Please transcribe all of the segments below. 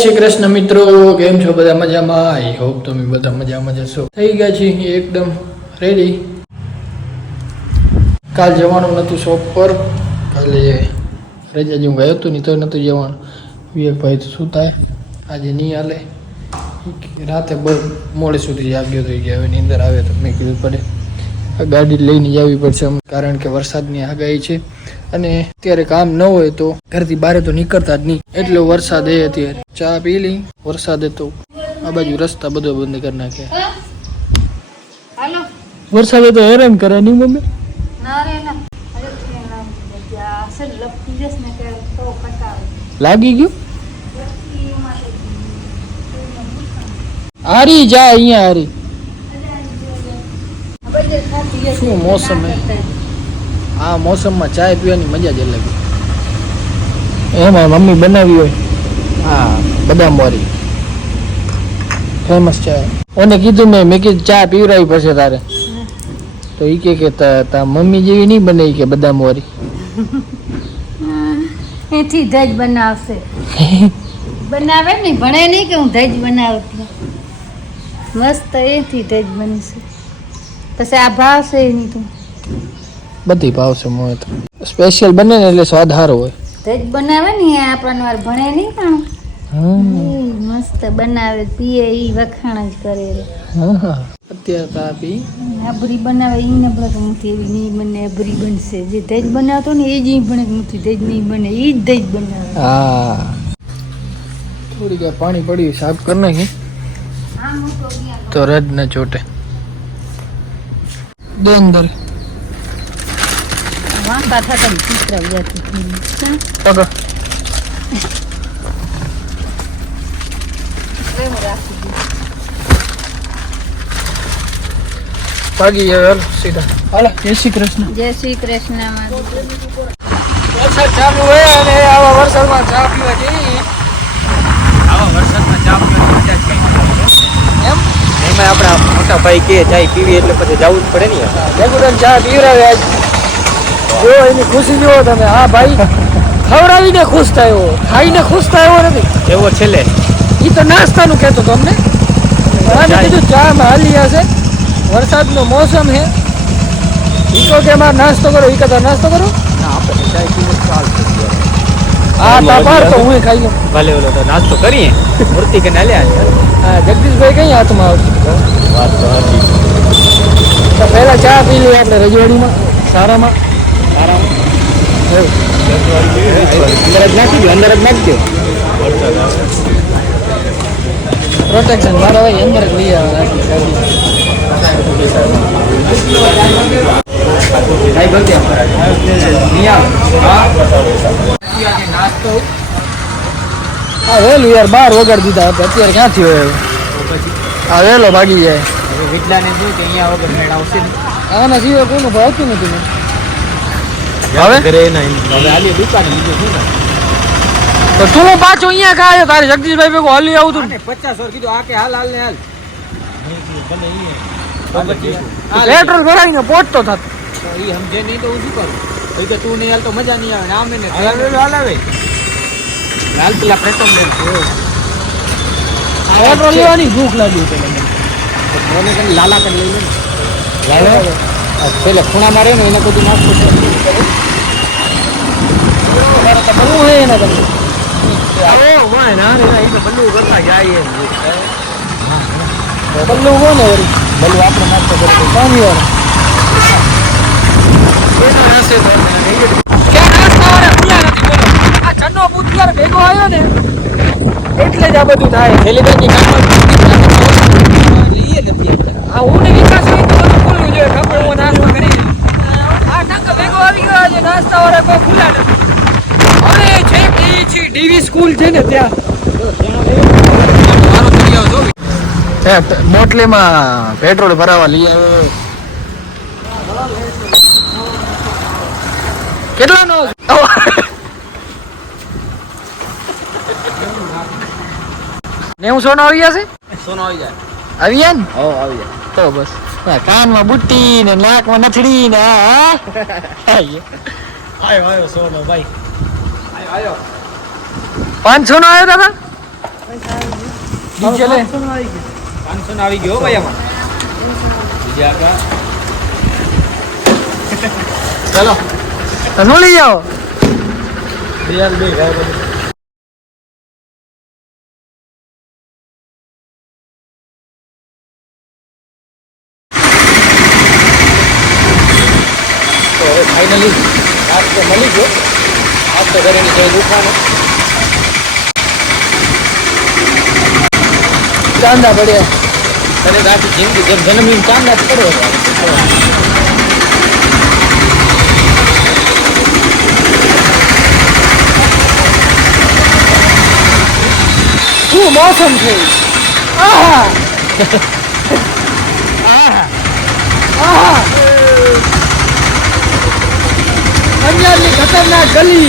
શ્રી કૃષ્ણ મિત્રો, કેમ છો બધા મજામાં? આઈ હોપ તમે બધા મજામાં જશો. થઈ ગયા છે એકદમ રેડી. કાલ જવાનું નહોતું શોપ પર, કાલે રજા જેવું ગયો હતું નહીં તો નહોતું જવાનું. વિવેકભાઈ તો શું થાય આજે નહીં હાલે, રાતે મોડે સુધી જાગ્યો થઈ ગયા. હવે નીંદર આવે તો મેં કીધું પડે ગાડી લઈને જવી પડશે, કારણ કે વરસાદની આગાહી છે અને અત્યારે કામ ન હોય તો ઘરથી બહાર તો નીકળતા જ નહીં. એટલો વરસાદ એ અત્યારે ચા પી લઈ. વરસાદ તો આ બાજુ રસ્તા બધો બંધ કરી નાખે. વરસાદે તો હેરાન કરે નહીં મમ્મી? લાગી ગયું હારી જા અહીંયા હારી. શું મોસમ હે, આ મોસમમાં ચાય પીવાની મજા જ અલગ. એમાં મમ્મી બનાવી હોય હા બદામ વાળી ફેમસ ચાય. ઓને કીધું મેં કીધું ચા પીવરાવી પડશે તારે, તો એ કે તા મમ્મી જેવી નહીં બને કે બદામ વાળી. એથી દજ બનાવશે બનાવે ને ભણે નહીં કે હું દજ બનાવતી મસ્ત એથી દજ બનશે. પછી આ ભાવશે નહીં તું બધી ભાવશે મોએ તો સ્પેશિયલ બને ને એટલે સ્વાદ સારો હોય. દજ બનાવે ને આપણને વાર ભણે નહીં પણ મસ્ત બનાવે પીએ ઈ વખાણ જ કરે. અત્યારે તાપી આભરી બનાવે ઈને બળે મુઠી એવી નહીં બને આભરી બનશે. જે દજ બનાવતો ને એ જ ઈ બને મુઠી દજ નહીં બને ઈ જ દજ બનાવે. હા થોડીક પાણી પડ્યું સાફ કરી નાખી તો રજ ન ચોટે. દે અંદર વાંકા થતા ચિત્ર જતી પકડ. ભાગી જાય હાલ સીધા. હાલો જય શ્રી કૃષ્ણ. જય શ્રી કૃષ્ણ. વરસાદ ચાલુ હોય અને આવા વરસાદમાં ચા પીવા જઈએ. આવા વરસાદમાં ચા પીવાની મજા જ કંઈ એમ એમાં આપણા મોટા ભાઈ કે ચાય પીવી એટલે પછી જવું જ પડે ને. રેગ્યુલર ચા પીવડાવે આજ જો એની ખુશી જુઓ તમે. હા ભાઈ ખવડાવીને ખુશ થાય એવો, ખાઈને ખુશ થાય એવો નથી. એવો છેલ્લે એ તો નાસ્તાનું કહેતો તો અમને. આને કીધું ચામાં હાલી હશે, વરસાદનો મોસમ હે. ઈ કહો કે મારે નાસ્તો કરો, ઈ કહેતા નાસ્તો કરો. આપણે ચાય પીને ચાલશે. હા તાપાર તો હું ખાઈ લઉં. ભલે ઓલો તો નાસ્તો કરીએ મૂર્તિ કે ના લે. હા જગદીશભાઈ કઈ હાથમાં આવશે? વાત તો હતી. તો પહેલા ચા પી લઈએ આપણે રજવાડીમાં સારામાં. અંદર જ નાખી દો, અંદર જ નાખી દો. પ્રોટેક્શન મારા ભાઈ અંદર જ લઈ આવે. નાસ્તો હા વેલું યાર 12 વગાડી દીધા હતા, અત્યારે ક્યાંથી હોય હા વેલો ભાગી જાય. વિટલાને જોયું કે અહીંયા વગર મેળ આવશે ને. આના સિવાય કોઈનું ભાવતું નથી. હવે ઘરે નહીં હવે આલી દુકાને બીજું શું ને. તો તું પાછો અહીંયા કાયો તારે જગદીશભાઈ ભેગો હાલી આવું તું. 50 વર્ષ કીધું આ કે હાલ હાલ ને હાલ. પેટ્રોલ ભરાઈને પહોંચતો થતો. એ સમજે નહીં તો હું શું કરું? એ કે તું નહીં હાલ તો મજા નહીં આવે. આમ એને હાલ આવે હાલ પેલા પેટ્રોલ લે. પેટ્રોલ લેવાની ભૂખ લાગી છે મને. મને કઈ લાલા કઈ લઈ લે ને. પેલા ખૂણામાં રહે ને એને બધું નાસ્તો કરે. તો બનવું હોય એના તમને. બલ્લું કોને વળી? ભલું આપણે નાસ્તો કરે પાણી વાળો ક્યાં નાસ્તા વાળા પૂજા નથી બોલો. આ ચન્નો બુદ્ધિયાર ભેગો આવ્યો ને એટલે જ આ બધું થાય. સેલિબ્રિટી લઈએ નથી. આ હું ને વિકાસ હોય તો બધું ખુલ્લું જોઈએ. ખબર હું નાસ્તો કરી આ ટંક ભેગો આવી ગયો છે. નાસ્તા વાળા કોઈ ખુલ્લા નથી. હવે છે કે ડીવી સ્કૂલ છે ને ત્યાં બોટલીમાં પેટ્રોલ ભરાવા લઈ આવ્યો. કેટલાનો? નેવું સોનો આવી ગયા છે. સોનો આવી જાય. આવી ગયા ને? આવી જાય તો બસ કાનમાં બુટ્ટી ને નાકમાં નથડી ને આયો સોનો ભાઈ. આયો 500 નો આવ્યો દાદા. નીચે લે 500 આવી ગયો ભાઈ આમાં બીજા આપણા ચાલો તનો લઈ જાઓ રિયાલ બે ગાય ફાઇનલી રાત તો મળી ગયો આજ તો ઘરેની જઈ દુકાને ચાંદા પડ્યા તને આખી જિંદગી જેમ જન્મી ચાંદા જ પડ્યો શું મોસમ છે આહા આહા અંજારની खतरनाक गली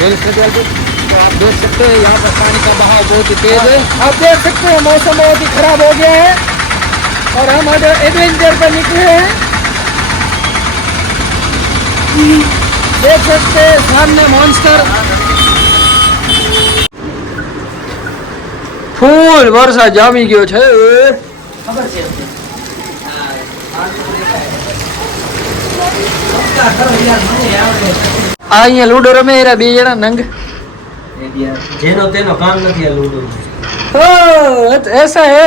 रील्स में डाल दो तो आप देख सकते हैं यहाँ पर पानी का बहाव बहुत ही तेज है आप देख सकते हैं मौसम बहुत ही खराब हो गया है और हम एडवेंचर पर निकले हैं देख सकते हैं सामने मॉन्स्टर फूल वर्षा जामी गयो છે खबर છે આ અહીંયા લૂડો રમે એરા બે જણા નંગ જેનો તેનો કામ નથી આ લૂડો ઓ ऐसा है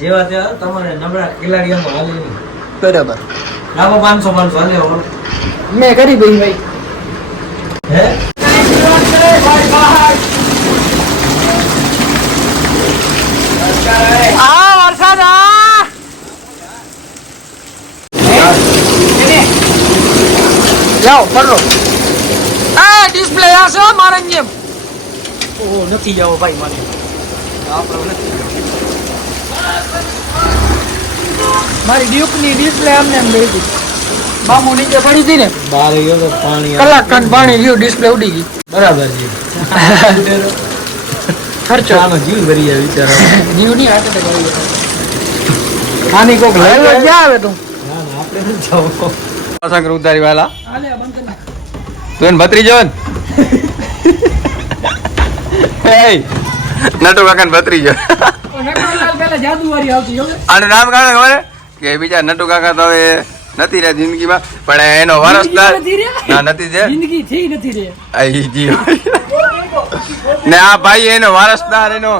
જેવા તેવા તમારે નબળા ખેલાડીઓમાં હાલે નહીં બરાબર લાવો 500 હાલે હો મેં કરી ભાઈ ભાઈ હે આ વરસાદ આ જાઓ પડો આ ડિસ્પ્લે આ છે મારા જેમ ઓ નથી જાવ ભાઈ મારે મારી ડ્યુકની ડિસ્પ્લે આમને એમ ગઈ હતી મામુ નીચે પડી હતી ને બહાર ગયો તો પાણી કલાક ખાન પાણી ગયું ડિસ્પ્લે ઉડી ગઈ બરાબર છે ખર્ચો આનો જીવ ભરી જાય વિચારો જીવ ની હાથે તો કરી આની કોક લઈ ક્યાં આવે તું ના ના આપણે નથી જાવ શંકર ઉધારી વાલા આલે બંધ કર નાખ તું એને ભત્રીજો ને એ નટુ કાકાને ભત્રીજો નટવરલાલ પહેલા જાદુવારી આવતી જો આનું નામ કાકા ખબર હે? કે બીજા નટુ કાકા તો હવે નથી રહ્યા જિંદગીમાં પણ એનો વારસદાર નથી રહ્યા? ના નથી છે જિંદગી થી નથી રે આઈ જી ને આ ભાઈ એનો વારસદાર એનો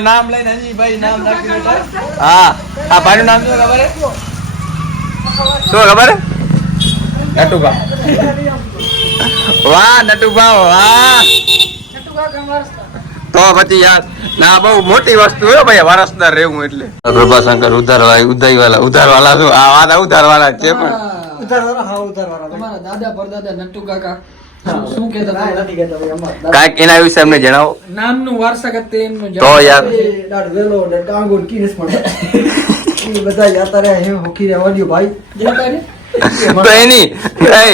નામ લઈને હજી ભાઈ નામ નાખી બેઠા હા આ ભાઈનું નામ શું ખબર હે શું ખબર હે નટુભા વાહ નટુભા વાહ નટુ કાકા વારસદાર તો પછી યાર ના બહુ મોટી વસ્તુ હે ભાઈ વારસદાર રહેવું એટલે પ્રભાશંકર ઉધારવાલા શું આ વાત ઉધારવાલા છે પણ ઉતારવાળા હા ઉતારવાળા તમારા દાદા પરદાદા નટુ કાકા શું કહેતા હતા? નથી કહેતા ભાઈ અમાર કાંઈક એના વિશે અમને જણાવો નામનું વારસાગત એમનું તો યાર દાડ વેલો ને ટાંગો ને કીનેસ પણ એ બધા જાતા રહ્યા હે હોકી રે વાડ્યો ભાઈ જતા રે તો એની એ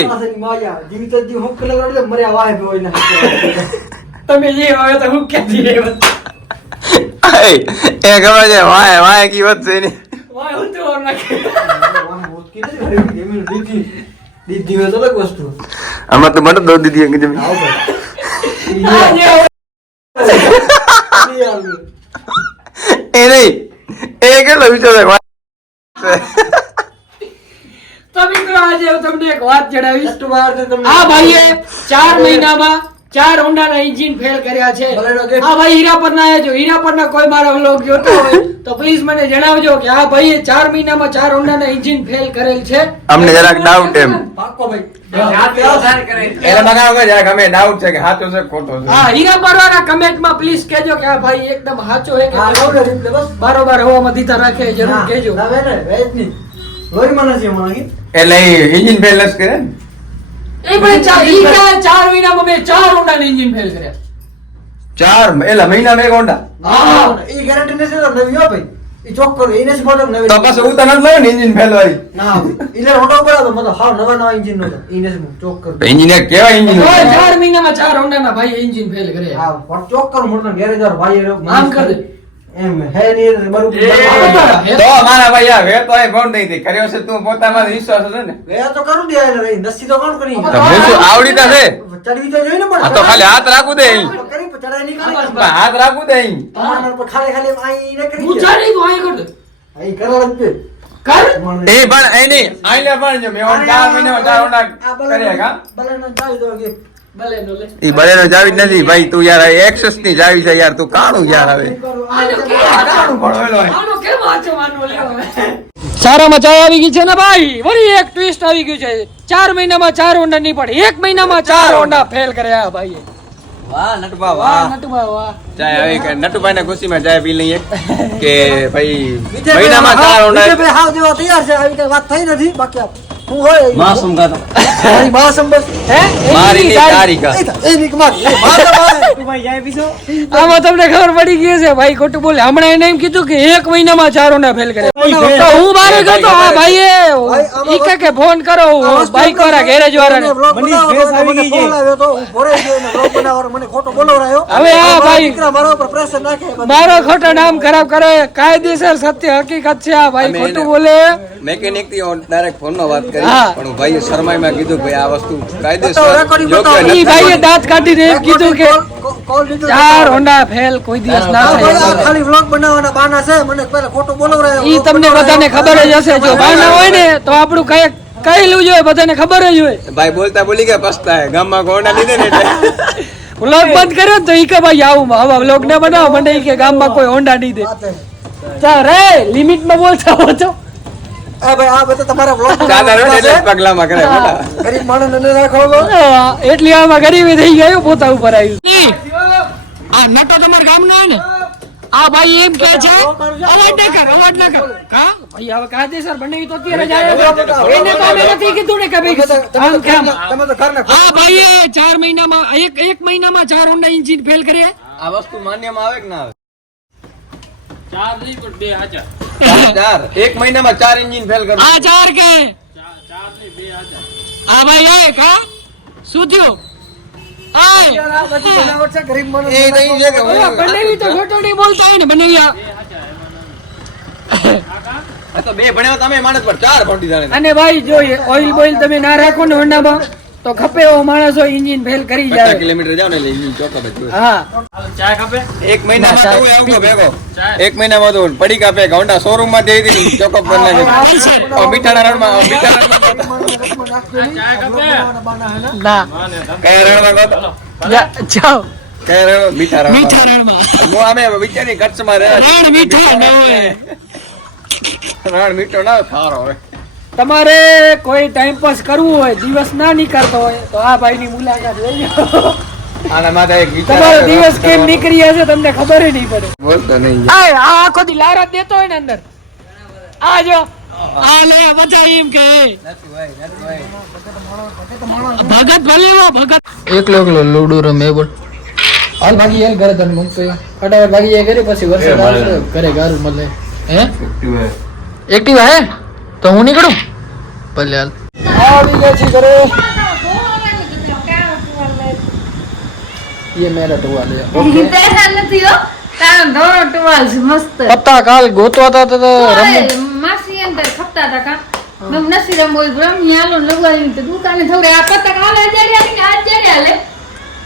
પાસેની માયા જીવિત જ જીવ હોક લગાડ્યો મર્યા વાહે ભોય ના તમે જે હવે તો હું ક્યાંથી લેવા એ ખબર છે વાય વાય કી વાત છે એની વાય હું તો ઓર નાખે વાહ હોકી ને ઘરે દીધી દીધી હોય તો લગ વસ્તુ આમાં તો મને દો દીધી કે જમી આવ એ નહીં એ કેટલો વિચાર તો મિત્રો આજે હું તમને એક વાત જણાવીશ તો બહાર તો તમને આ ભાઈએ 4 મહિનામાં 4 હોન્ડાના એન્જિન ફેલ કર્યા છે આ ભાઈ હીરાપરના જો હીરાપરના કોઈ મારો વ્લોગ જોતો હોય તો પ્લીઝ મને જણાવજો કે આ ભાઈએ 4 મહિનામાં 4 હોન્ડાના એન્જિન ફેલ કરેલ છે અમને જરાક ડાઉટ એમ પાકો ભાઈ એને બગાડો જરાક અમે ડાઉટ છે કે સાચો છે ખોટો છે હા હીરાપર વાળા કમેન્ટમાં પ્લીઝ કહેજો કે આ ભાઈ એકદમ સાચો છે કે બસ બારોબાર હવામાં દીધા રાખે જરૂર કહેજો ના વેને વેજ ની લોહીમાં નથી હમણાં એટલે એન્જિન ફેલ જ કરે ને એ ભાઈ 4 મહિનામાં મેં 4 હોન્ડાના એન્જિન ફેલ કર્યા 4 એલા મહિનામાં એક હોન્ડા હા ઈ ગેરંટી નથી તો નવી હો ભાઈ ઈ ચોક કરો એને જ ફોટો નવી તો પછી હું તો નથી લઉં ને એન્જિન ફેલ વાળી ના ઈલે રોટો બરાબર મતલબ હાવ નવા એન્જિન નો ઈને જ ચોક કરો એન્જિન એક કેવા એન્જિન 4 મહિનામાં 4 હોન્ડાના ભાઈ એન્જિન ફેલ કર્યા હા પણ ચોક કરો મોટો ગેરેજ વાર ભાઈ આમ કર દે એમ હે ની બરું તો મારા ભાઈ આ વે તો એ કોણ દઈ દે કર્યો છે તું પોતામાં વિશ્વાસ છે ને વે તો કરું દે એને રહી દસી તો કોણ કરી તો હું શું આવડી તા છે ચડવી તો જોઈ ને પણ આ તો ખાલી હાથ રાખું દે અહીં. કરી પર ચડાઈ નહીં કરી પણ હાથ રાખું દે અહીં. તમારા પર ખાલી ખાલી આઈ ન કરી હું ચાલી તું આય કર દે આઈ કરવા જ દે કર એ પણ એની આઈને પણ જો મેં 4 મહિનામાં 4 ઓંડા કર્યા કા બલેનો ચાલી દો કે ભલે નો લે ઈ બળેનો ચાવી જ નથી ભાઈ તું યાર એક્સેસ ની ચાવી છે યાર તું કાણું યાર હવે કાણું ભણવેલો હે. આનો કેમ વાંચવાનો લ્યો સારામાં ચાય આવી ગઈ છે ને ભાઈ વળી એક ટ્વિસ્ટ આવી ગયું છે 4 મહિનામાં 4 ઓંડા નહીં પડે 1 મહિનામાં 4 ઓંડા ફેલ કર્યા ભાઈ વાહ નટબા વાહ નટુભા વાહ ચાય આવી કે નટુભાઈ ના ખુશીમાં ચાય પી લઈએ કે ભાઈ મહિનામાં 4 ઓંડા બે હાવ દેવા તૈયાર છે આવી કઈ વાત થઈ નથી બાકી હું હોય માસુમ ગાતો મારી માસમ બસ હે મારી ની તારી કા એ બીક માર એ માતા તું ભાઈ જાય પીસો આમાં તમને ખબર પડી ગઈ છે ભાઈ ખોટું બોલે હમણાં એને એમ કીધું કે 1 મહિનામાં 4 ઓંડા ફેલ કર્યા તો હું બારે ગયો તો આ ભાઈએ ઈ કે ફોન કરો બાઈક વાળા ગેરેજ વાળાને મને ફેસ આવી ગઈ છે બોલાવ્યો તો હું ભોરાઈ ગયો ને બ્લોગ બનાવવાનો મને ખોટો બોલાવરાયો હવે આ ભાઈ દીકરા મારા ઉપર પ્રેશર નાખે મારો ખોટો નામ ખરાબ કરે કાયદેસર સત્ય હકીકત છે આ ભાઈ અમે ખોટું એને- બોલે મેકેનિક થી ડાયરેક્ટ ફોન માં વાત કરી હા. પણ ભાઈ શર્માઈ કીધું ભાઈ આ વસ્તુ બતાવો, કાયદેસર recording યોગ્ય બતાવો. ઈ નથી. ભાઈએ દાંત કાઢીને એમ કીધું કે કોલ લીધો 4 ઓંડા ફેલ કોઈ દિવસ ના આ ભાઈ આ થાય ખાલી વ્લોગ બનાવવાના બહાના છે મને પહેલા ખોટો બોલાવરાયો ઈ તમને બધાને ખબર જ હશે જો બાના હોય ને તો આપણું કઈ કહેલું જોઈએ બધાને ખબર જ હોય ભાઈ બોલતા બોલી ગયા પસ્તાય ગામમાં ગોંડા લીધે ને એટલે વ્લોગ બંધ કર્યો ને તો ઈ કે ભાઈ આવું હવે વ્લોગ ને બનાવો મને ઈ કે ગામમાં કોઈ હોંડા નહીં દે ચાલ રે લિમિટ માં બોલતા હો તો એ ભાઈ આ બધા તમારા વ્લોગ દાદા રોડ એટલે જ પગલામાં કરે મોટા ગરીબ માણસ ને રાખો એટલી આમાં ગરીબી થઈ ગયું પોતા ઉપર આવ્યું આ નટો તમારા ગામનો હોય ને આ ભાઈ એમ કે છે અવાજ ના કર હા ભાઈ હવે કાયદેસર બનાવી તો અત્યારે જ આવ્યો છો. એને તો અમે નથી કીધું ને કે ભાઈ આમ કેમ તમે તો ઘરના હા ભાઈ 4 મહિનામાં એક મહિનામાં 4 હોન્ડા એન્જિન ફેલ કર્યા આ વસ્તુ માન્યમાં આવે કે ના આવે 4 નહીં પણ 2 હાજર 4 એક મહિનામાં 4 એન્જિન ફેલ કરું આ 4 કે 4 નહીં 2 હાજર આ ભાઈ એક હા શું થયું આય બનાવટ છે ગરીબ માણસ એ નહીં છે કે ઓલા બનાવી તો ખોટું નહીં બોલતા હોય ને બનાવી આ. આ તો બે ભણ્યા તમે માણસ પર 4 ભણતી જાણે અને ભાઈ જો ઓઇલ બોઇલ તમે ના રાખો ને હોન્ડામાં તો ખપે એવો માણસો એન્જિન ફેલ કરી 50 જાય કિલોમીટર જાવ ને એટલે એન્જિન ચોખ્ખા બચે હા ચા ખપે એક મહિનામાં તો હું આવું ભેગો એક મહિનામાં તો પડી કાપે હોન્ડા શોરૂમ માં જઈ હતી ચોકઅપ કરી નાખે મીઠાના રણમાં ના કયા રણમાં ગયો તો? જાઓ કયા રણ મીઠા રણ મીઠા રણમાં હું અમે વિચારી કચ્છમાં રહે રણ મીઠા ન હોય રણ મીઠો ના સારો હવે તમારે કોઈ ટાઈમ પાસ કરવું હોય દિવસ ના નીકળતો હોય તો આ ભાઈ ની મુલાકાત લઈ લો આના માટે એક વિચાર તમારો આવે, દિવસ કેમ કરવાનો. નીકળી હશે તમને ખબર નહીં પડે બોલતો નહીં આ આખો દી લારા દેતો હોય ને અંદર આ જો આ લે બધા એમ કે ભગત ભલે ભગત એકલો લૂડો રમે બોલ હાલ ભાગી યાર ઘરે તને મૂકતો ફટાફટ ભાગી જાય ઘરે પછી વરસાદ આવશે ઘરે ગારું મળે હે એક્ટિવા હે તો હું નીકળું ભલે હાલ આવી ગયા છે ઘરે ये मेरा टुवाल है ओके બેઠા નથી હો તારો ધોળો ટુવાલ છે મસ્ત पत्ता काल गोतवा था तो ઓય, માસી અંદર ખપતા હતા કા મેં નથી રમવું બ્રહ્મી હાલો લગાવ્યું તો દુકાને થોડે આ પતંગ હાલે જયારે આવીને આજ જયારે હાલે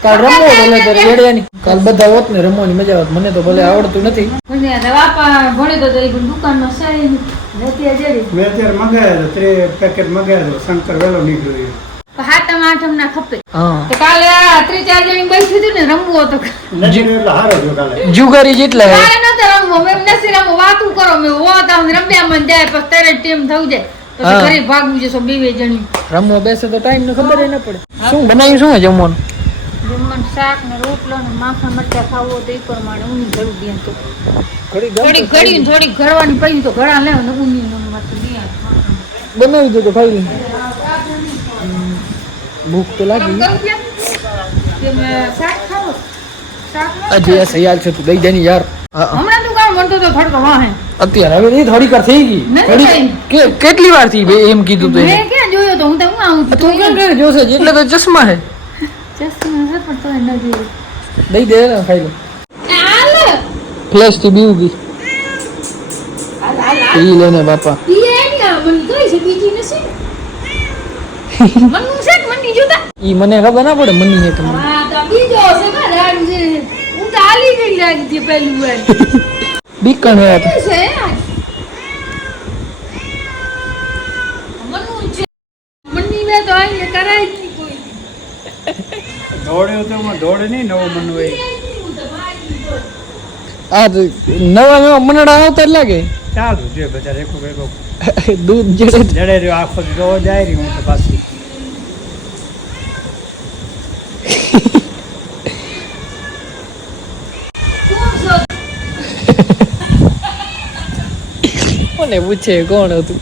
કાલ રમવો ભલે ત્યારે રેડિયાની કાલ બધા હોત ને રમવાની મજા આવત મને તો ભલે આવડતું નથી મને આ બાપા ભણે તો એ દુકાનમાં સાઈ નથી આ જરી મેં અત્યારે મગાવ્યા હતા 3 પેકેટ મગાવ્યા હતા શંકર વેલો નીકળ્યો હાથમ આઠમ ના ખપે હા તો કાલે આ 3-4 જણી બેઠી હતી ને રમવું હતો નથી એટલે હારો જો કાલે જુગારી જેટલા હે કાલે નતો રમવું મેં નથી રમવું વાતું કરો મેં હોત આમ રમ્યા મન જાય પછી ત્યારે ટીમ થઈ જાય પછી હા. ઘરે ભાગવું જશો બે જણી રમવો બેસે તો ટાઈમ ને ખબર ન પડે શું બનાવ્યું શું હે જમવાનું જમવાનું શાક ને રોટલો ને માખા મરચા ખાવું હોય તો એ પ્રમાણે ઊની ઘડું દે તો થોડી ઘડી થોડી ઘડવાની પડી તો ઘડા લેવ ને ઊની માંથી દે બનાવી દો તો ખાઈ લઈએ ભૂખ તો લાગી શાક ખાવો શાક ન આજે આ સયાલ છે તું દઈ દેની યાર હમણાં તું કામ મનતો તો થોડો વાહે અત્યારે હવે એ થોડીક વાર થઈ ગઈ નથી થોડી થઈ. કેટલી વાર થઈ બે એમ કીધું તો મેં ક્યાં જોયો તો હું તો હું આવું છું તું કેમ કરે જોશે એટલે તો ચશ્મા હે ચશ્મા છે પણ તોય ન જોયું દઈ દે ને ખાઈ લે હાલ ફ્લેશ થી બીવું ગઈ પી લેને બાપા ઈ એની આ મને કઈ છે બીજી નથી મનનું છે કે મની જોતા ઈ મને ખબર ના પડે મની હે તમને હા તો બીજો છે ને રાડ છે કાલી ગઈ લાગતી પેલું વાર બીકણ હે છે મનુ છે મની ને તો આઈને કરાય જ નહીં કોઈ દોડ્યો તો એમાં દોડે નહીં નવો મન હોય આ તો નવા મનડા આવતા જ લાગે ચાલુ છે બધા રેખો રેખો દૂધ જડે જડે રહ્યો આખો જો જાય રહ્યું હું તો પાછી કોને પૂછે કોણ હતું